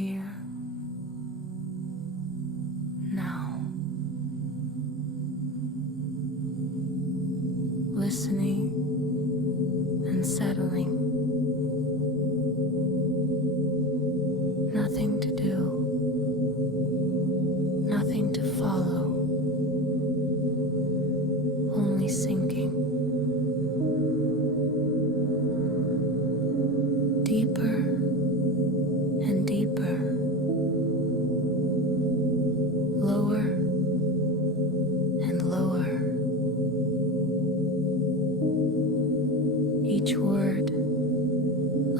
here, now, listening and settling. Nothing to do, nothing to follow, only sinking. Deeper and deeper, lower and lower. Each word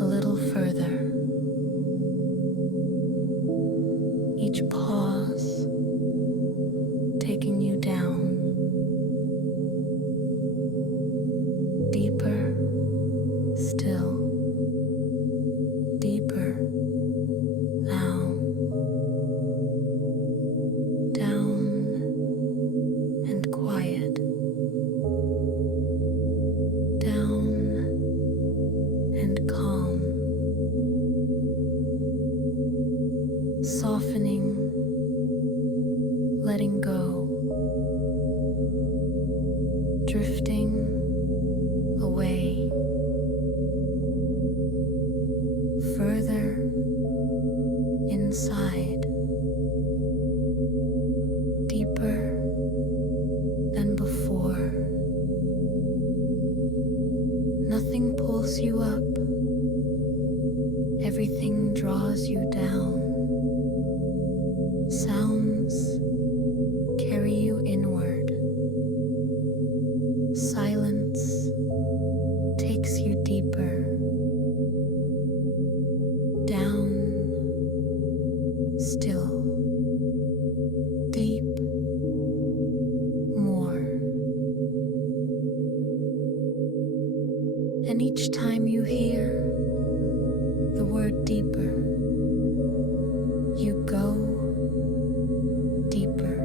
a little further. Each pause taking you down. Deeper still. Deeper now. Down and quiet. Down and calm. Softening, letting go, drifting away, further inside, deeper than before. Nothing pulls you up, everything draws you down. Sounds carry you inward. Silence takes you deeper. Down, still, deep, more. And each time you hear the word deeper, you go deeper.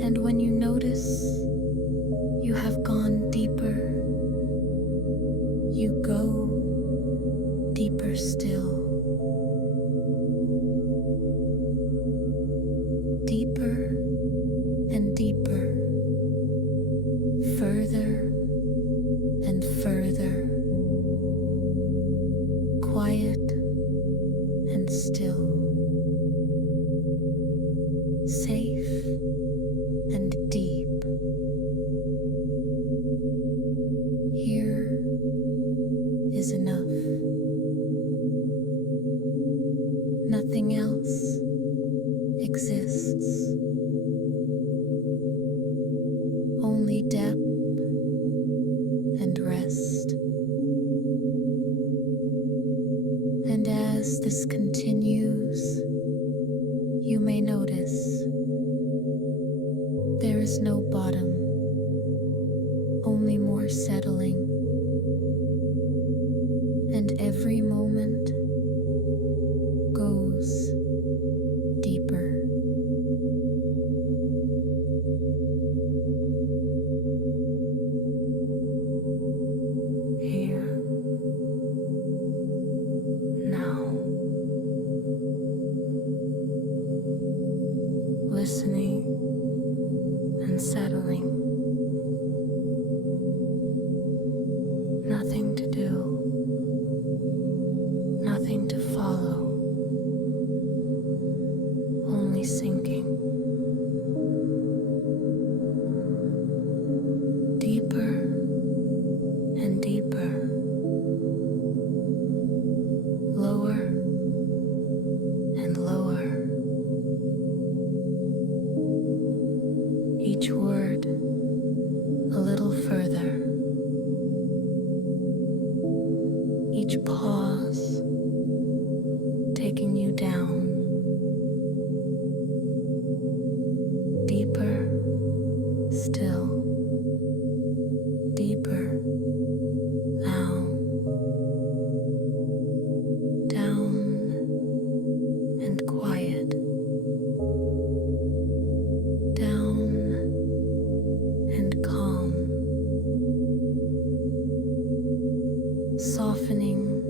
And when you notice you have gone deeper, you go deeper still. Deeper and deeper, further and further, quiet and still. Safe and deep. Here is enough. Nothing else exists. Only depth and rest. And as this continues, you may notice there is no bottom, only more settling, and every moment goes deeper. Here, now, listening and settling. Nothing to do, nothing to follow, only sinking. Deeper and deeper, lower and lower. Each word a little further. Each pause taking you down. Deeper still. Deeper now. Down and quiet. Down and calm. Softening,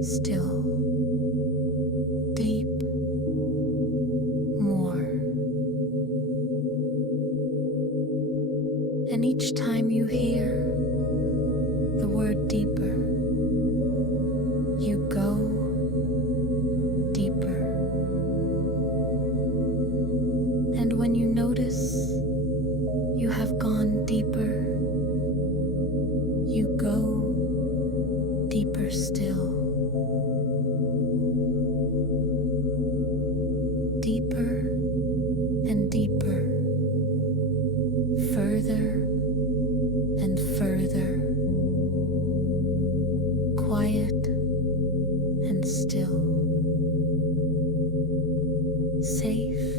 still, deep, more. And each time you hear the word deeper, you go deeper. And when you notice you have gone deeper, you go deeper still. Deeper and deeper, further and further, quiet and still, safe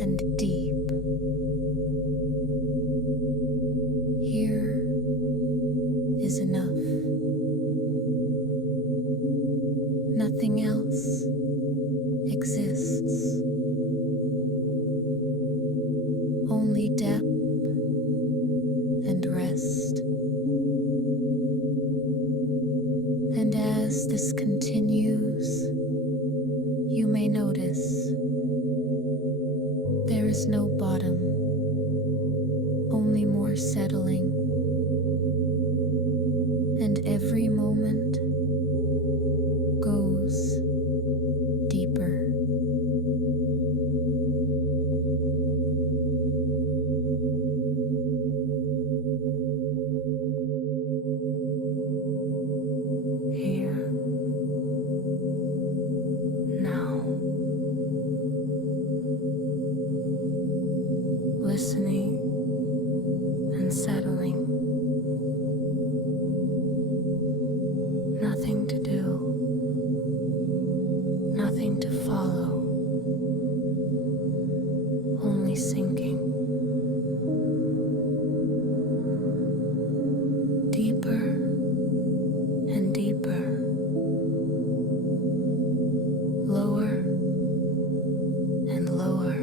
and deep. Here is enough. Nothing else exists. Only depth and rest. And as this continues, you may notice there is no bottom, only more settling. And every moment goes deeper. Here, now, listening and settling. Nothing to do, nothing to follow, only sinking. Deeper and deeper, lower and lower.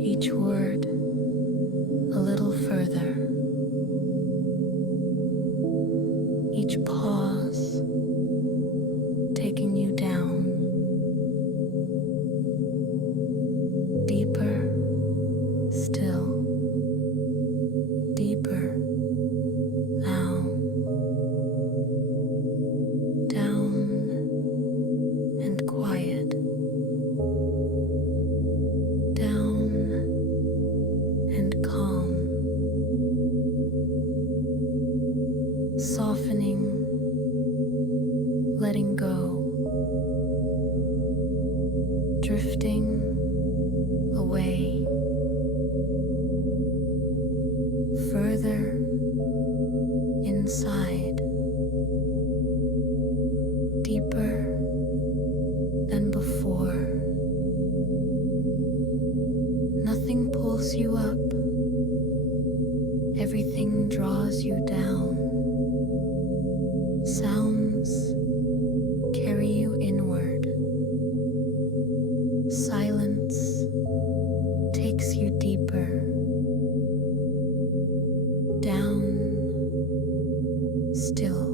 Each word a little further. Each pause taking you down, deeper still, deeper now, down and quiet, down and calm, softening, letting go, drifting away, further inside, deeper than before. Nothing pulls you up, everything draws you down. Sounds carry you inward. Silence takes you deeper. Down, still.